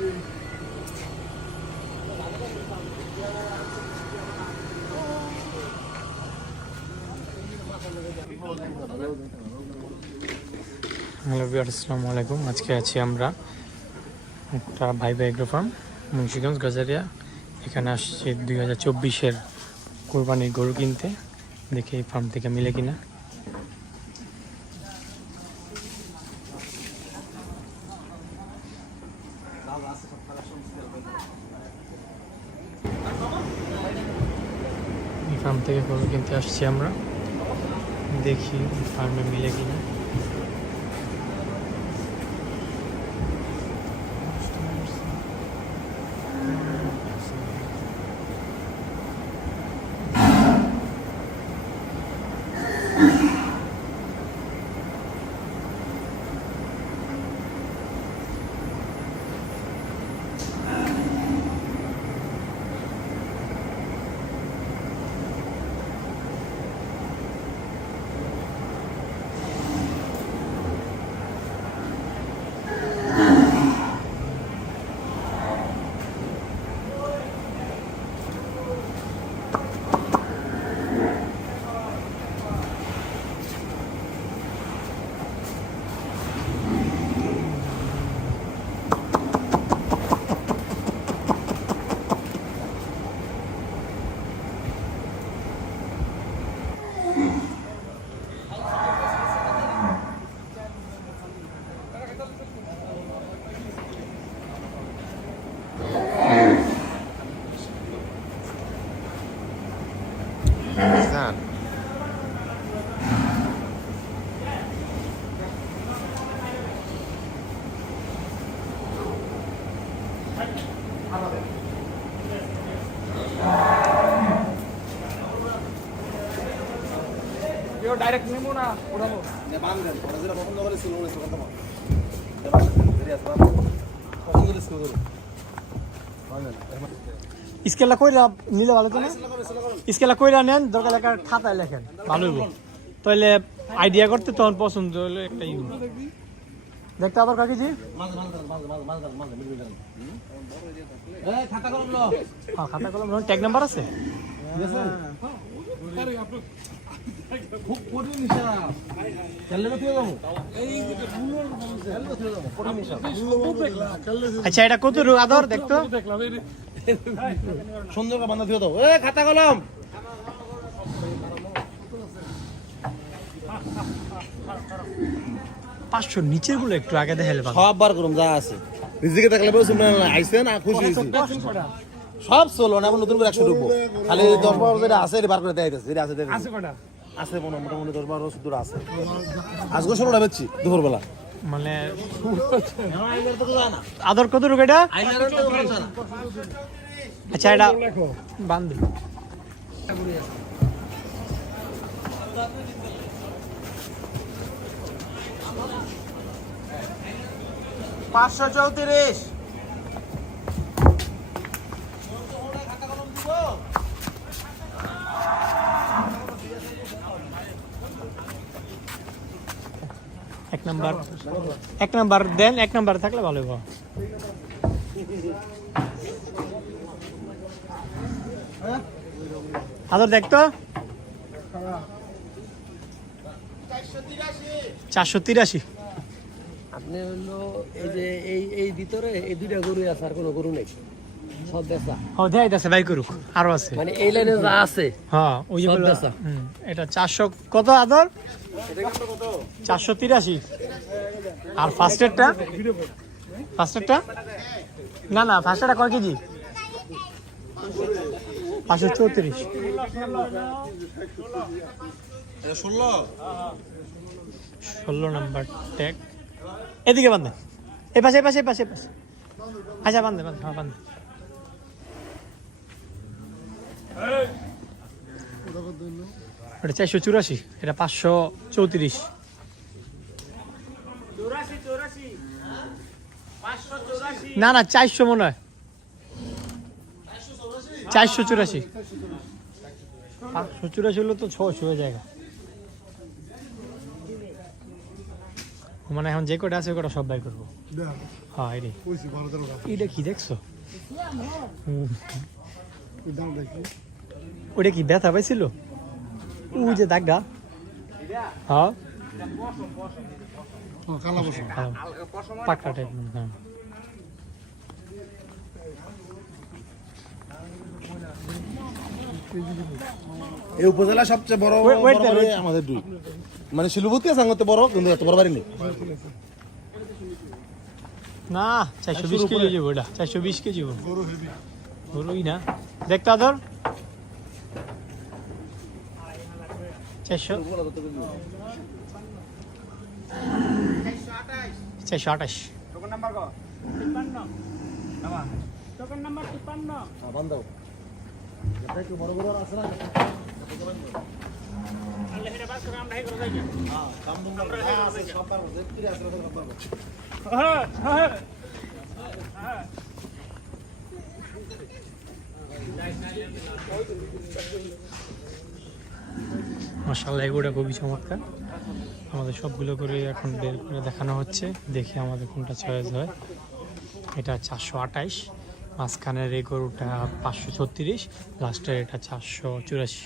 Hello viewers, আসসালামু আলাইকুম। আজকে আছি আমরা একটা ভাইবা এগ্রো ফার্ম, মুন্সিগঞ্জ গাজারিয়া। এখানে আসছি 2024-এর কোরবানির গরু কিনতে। দেখি এই ফার্ম থেকে মিলে কিনা। এই ফার্ম থেকে গরু কিনতে আসছি আমরা, দেখি ফার্মে মিলে কিনা। ডাইরেক্ট নেবো না উড়াবো স্কেলটা কইরা নিলে ভালো তো না? স্কেলটা কইরা নেন, দরকার লেখার খাতায় লেখেন, ভালো হইব। তাহলে আইডিয়া করতে তখন পছন্দ হলে একটা দেখতে আবার কাকিজি খাতা কলম ট্যাগ নাম্বার আছে। আচ্ছা, এটা কত আদর দেখতো সুন্দর বান্ধা দিয়ে দাও। খাতা কলম 500 নিচের গুলো একটু আগে দেখালে সব বার করুম যা আছে রিজিকে দেখলে বলছেন না আইছেন আর খুশি হইছি সব চলো না, নতুন করে 100 ঢুকবো। খালি 10-12 যেটা আছে এটা বার করে দেখাইতেছে। যেটা আছে আছে কয়টা আছে মোটামুটি 10-12 সুদূর আছে। আজকে 16টা বেচছি দুপুর বেলা। মানে আদর কত রুক এটা? আচ্ছা, এটা বান্ধি 534 এক নাম্বার দেন, এক নাম্বার থাকলে ভালো হইব। আদর দেখতো 483। আপনি হলো এই যে এই ভিতরে এই দুইটা গরু আছে, আর কোনো গরু নেই, সব বেচা। ও দেখাইতেছে ভাই করুক, আরো আছে মানে এই লাইনে যা আছে হ্যাঁ ওই সব বেচা। এটা 400 কত আদর? 483। আর ফার্স্টেরটা না ফার্স্টেরটা কয় কেজি? 534। 16 number tag. এদিকে বান্ধে, এই পাশে। আচ্ছা বান্ধে হ্যাঁ বান্ধে। ওটা 484, এটা 534। না 400 মনে হয়, 484। 584 হলো তো 600 হয়ে যায়। মানে এখন যে কটা আছে ওই কটা সব বাই করবো। হ্যাঁ রে এটা কি দেখছো ওটা কি ব্যথা পাইছিল ও যে দাগটা হ্যাঁ পাকড়া টাইপ হ্যাঁ এই উপজেলা সবচেয়ে বড় বাড়ি আমাদের দুই মানে শিলুবতী আছে আমাদের বড় কিন্তু এত বড় বাড়ি নেই না 420 কেজি যাবো ওটা 420 কেজি গরুই না দেখতে আদর 428 টোকন নাম্বার কত 52 বাবা টোকন নাম্বার 52 বন্ধ এটা কি বড় বড় আছে না আল্লাহ হেরে বাস কাম নাই করে যাই হ্যাঁ কাম দুম আছে সব পারবো দেখতে আছে সব পারবো হ্যাঁ হ্যাঁ হ্যাঁ মাশাআল্লাহ এগুলো খুবই চমৎকার আমাদের সবগুলো করে এখন বের করে দেখানো হচ্ছে দেখি আমাদের কোনটা চয়েস হয় এটা 428 মাঝখানের এই গরুটা 536 লাস্টের এটা 484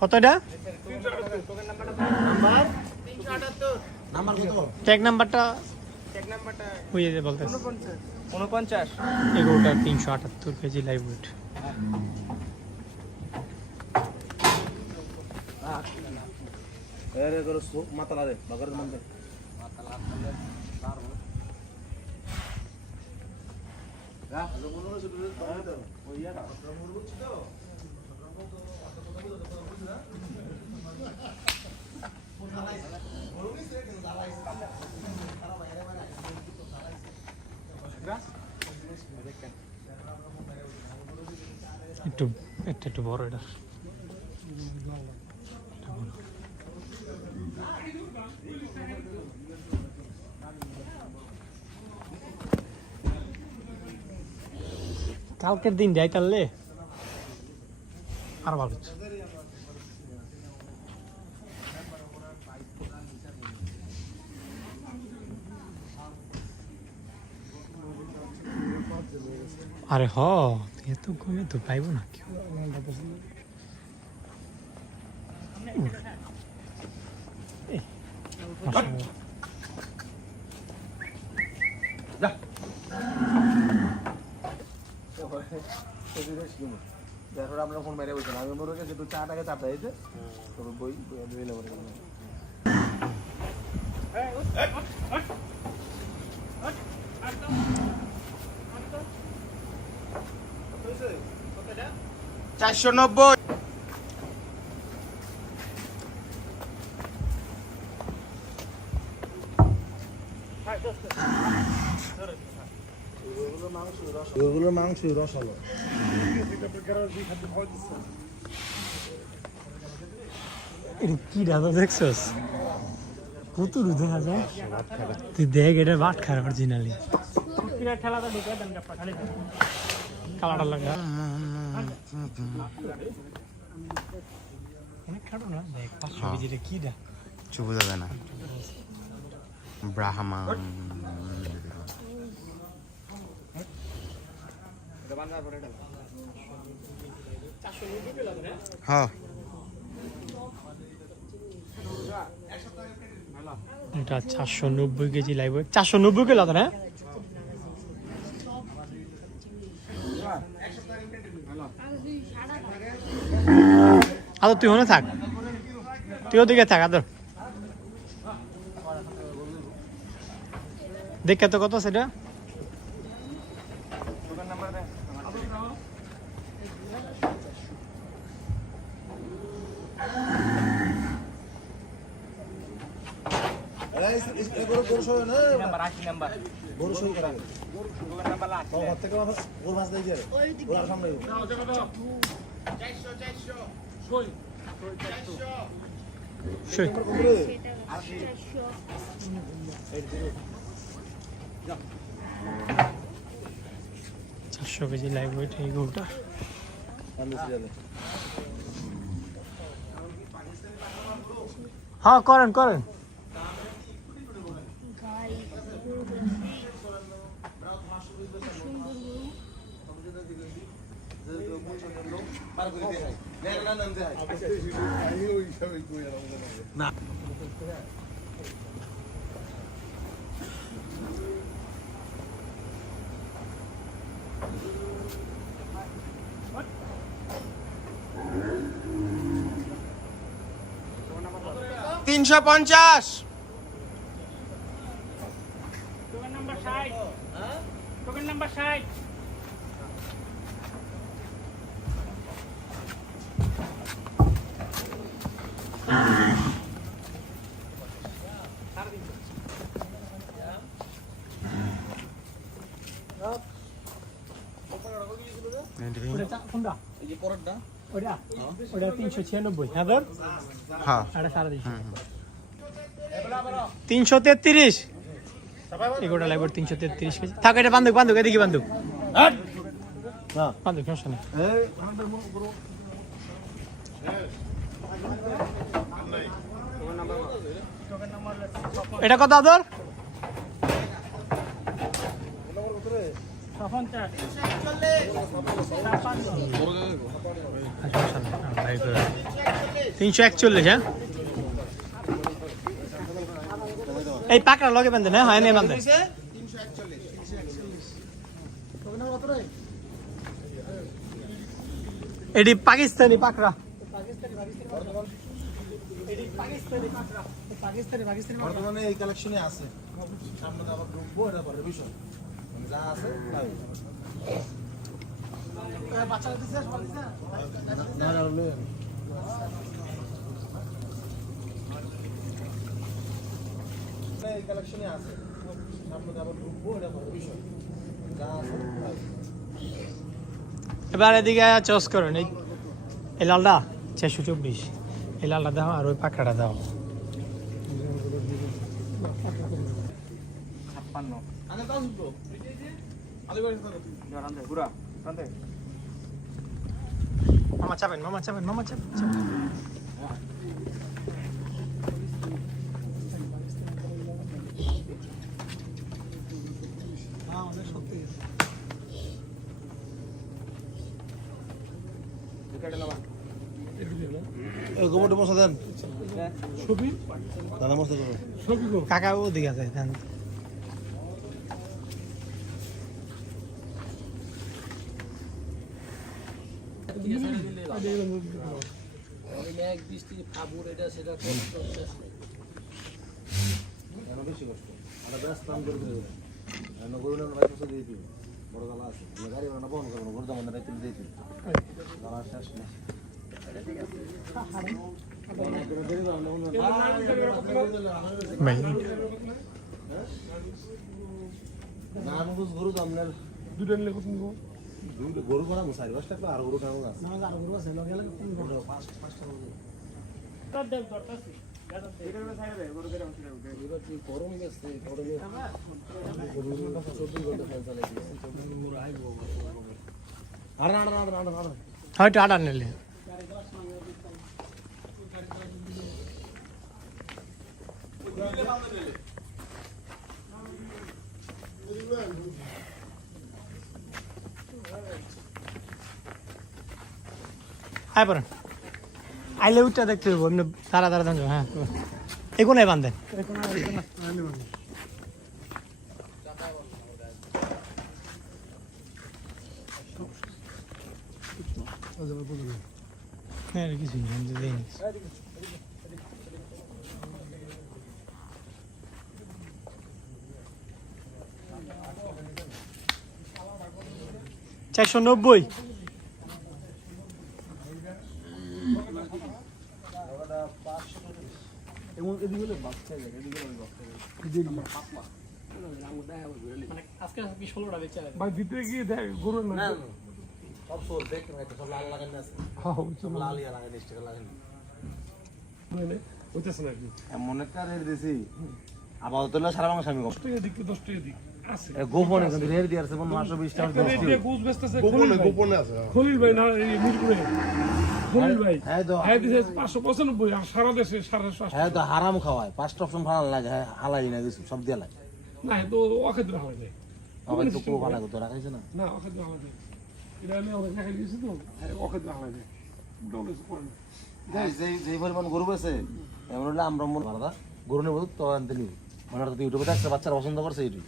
কত এটা নাম্বার কত ট্যাগ নাম্বারটা চেক নাম্বারটা ওই যে বলতেছে 49 এগুলোটা 378 কেজি লাইভ ওয়েট এরে করো মাতালা রে বাগার মন্দে একটু একটু বড় এটা কালকের দিন যাই তাহলে আর ভালো হচ্ছে। আরে হ এত কমে তো পাইবো না কেউ এই, মাশাআল্লাহ। আপনার ফোন মেরে বলছেন আমি মনে হচ্ছে একটু চা টাকা চাপ দিয়েছে তবে বই বই নেবো 490 ওগুলোর মাংস রস হলো এটা কি দাদা দেখছস পুতুল দেখা যায় তুই দেখ এটা বাট খার অরিজিনালি ঠেলাটা ঢুকে দেন খালি কালারটা লাগা অনেক খাটো না দেখ 500 কেজি রে কিডা চুপ যাবে না ব্রাহ্মা হ্যাঁ এটা 490 কেজি লাইভ 490 কিলো না আদর তুই ওখানে থাক তুই ওদিকে থাক আদর দেখ কত সেটা গরু সহ না নাম্বার 80 নাম্বার গরু সহ করা গরুর নাম্বার 80 তো হাত থেকে গরু মাছ দিয়ে যায় ওর সামনে 400 সই চারশো কেজি লাইভ ওয়েট এই গরুটা হ্যাঁ করেন করেন না 350 টোকেন নাম্বার 60 টোকেন নাম্বার 60 কোনটা এই যে পরেরটা ওটা ওটা 396 হাজার হ্যাঁ আরে 333 এগোটা লাগবে 333 কেজি থাক এটা বান্ধব বান্ধব এদিকে বান্ধব না বান্ধব সমস্যা নেই এই আমাদের গরু এটা কত আদর 341 হ্যাঁ এই পাকড়া লগে বান্ধেন হ্যাঁ হয় না বান্ধেন এডি পাকিস্তানি পাকড়া বর্তমানে এই কালেকশনে আছে সামনে আবার ঢুকবো এটা পরের বিষয় মানে যা আছে তাই বাচ্চারা দিছে সবাই দিছে না না লই এই কালেকশনে আছে সামনে আবার ঢুকবো এটা পরের বিষয় যা আছে তাই এবার এদিকে চস করেন এই লালটা 424 এই লালটা দাও আর ওই পাকড়াটা দাও 56 আগে তাও শুনতো আগে করে রান্দে পুরা রান্দে মামা চাবেন এই গোবরটা মশা দেন ছবি দানা মশা করো কাকা ও দিকে আছে ধান এক বৃষ্টি ফাবুর এটা সেটা কষ্ট শেষ নেই। কেন বেশি কষ্ট আমরা ব্যস্ত কাম করে দিই আমরা গরু না ভাই পয়সা দিয়ে দিই বড় গালা আছে আমরা গাড়ি না বন্ধ করব গরু দাম না রাইতে দিয়ে দিই গালা শেষ নেই ভাই না আমি বুঝ গরু দাম না দুটো নিলে কত নিব দুটো গরু করা মুসারি 10 টাকা আর গরু কেমন আছে না আর গরু আছে লগে লাগে 5 টাকা তোর দেব ধরতাছি এবার কি গরম গেছে গরমে গরুর 24 ঘন্টা ফ্যান চালাই দিয়েছে 24 ঘন্টা আইব আর না হয়তো আটার নিলে আয় পড়েন আইলে উঠটা দেখতে হইব এমনি তারা তারা ধান হ্যাঁ এগুলোই বান্ধেন হ্যাঁ কিছুই না দেয়নি 490 500 মানে আজকে কি 16টা দেখতে হবে ভাই ভিতরে গিয়ে দেখ গরু না না সব সোল দেখতে ভাই সব লাল লাগান আছে হ্যাঁ সব লাল ইয়া লাগান স্টিকার লাগান মানে ওইটাছ না কি এমন একটা রেট দিছি আপাতত সারা বাংলা স্বামী 10 টাকা দিক 10 টাকা দিক আছে গোপনে কিন্তু রেট দিয়ে আছে 920 টাকা রেট দিয়ে গোস বেচতেছে গোপনে আছে খলিল ভাই না এই মিরপুরে খলিল ভাই হ্যাঁ তো হ্যাঁ দিছে 595 আর সারা দেশে 750 হ্যাঁ তো হারাম খাওয়ায় 5টা অপশন ভালো লাগে হ্যাঁ হালাই না কিছু সব দিয়ে লাগে না তো অখাদ্য হয় যায় আবার তো খুব ভালো লাগে তো রাখাইছে না না অখাদ্য হয় যায় এটা আমি অনেক জায়গায় গেছি তো অখাদ্য হয় যায় ডলেস করে যেই পরিমাণ গরু আছে এমন হলে আমরা মনে ভালো গরু নেবো তো আনতে নিব মানে তো ইউটিউবে একটা বাচ্চারা পছন্দ করছে এটি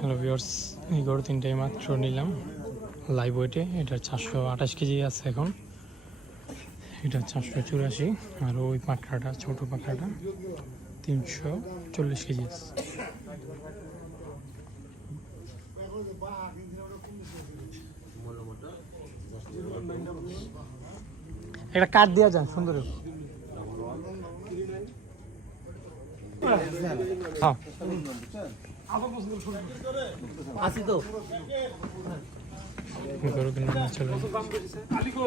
হ্যালো ভিউয়ার্স এই গরু তিনটাই মাত্র নিলাম লাইভ ওয়েটে এটা 428 কেজি আছে এখন এটা 484 আর ওই পাকড়াটা ছোট পাকড়াটা 340 কেজি আছে একটা কাট দেওয়া যায় সুন্দর হ্যাঁ আসি তো গরু কিনে নিয়ে চলে আলিকো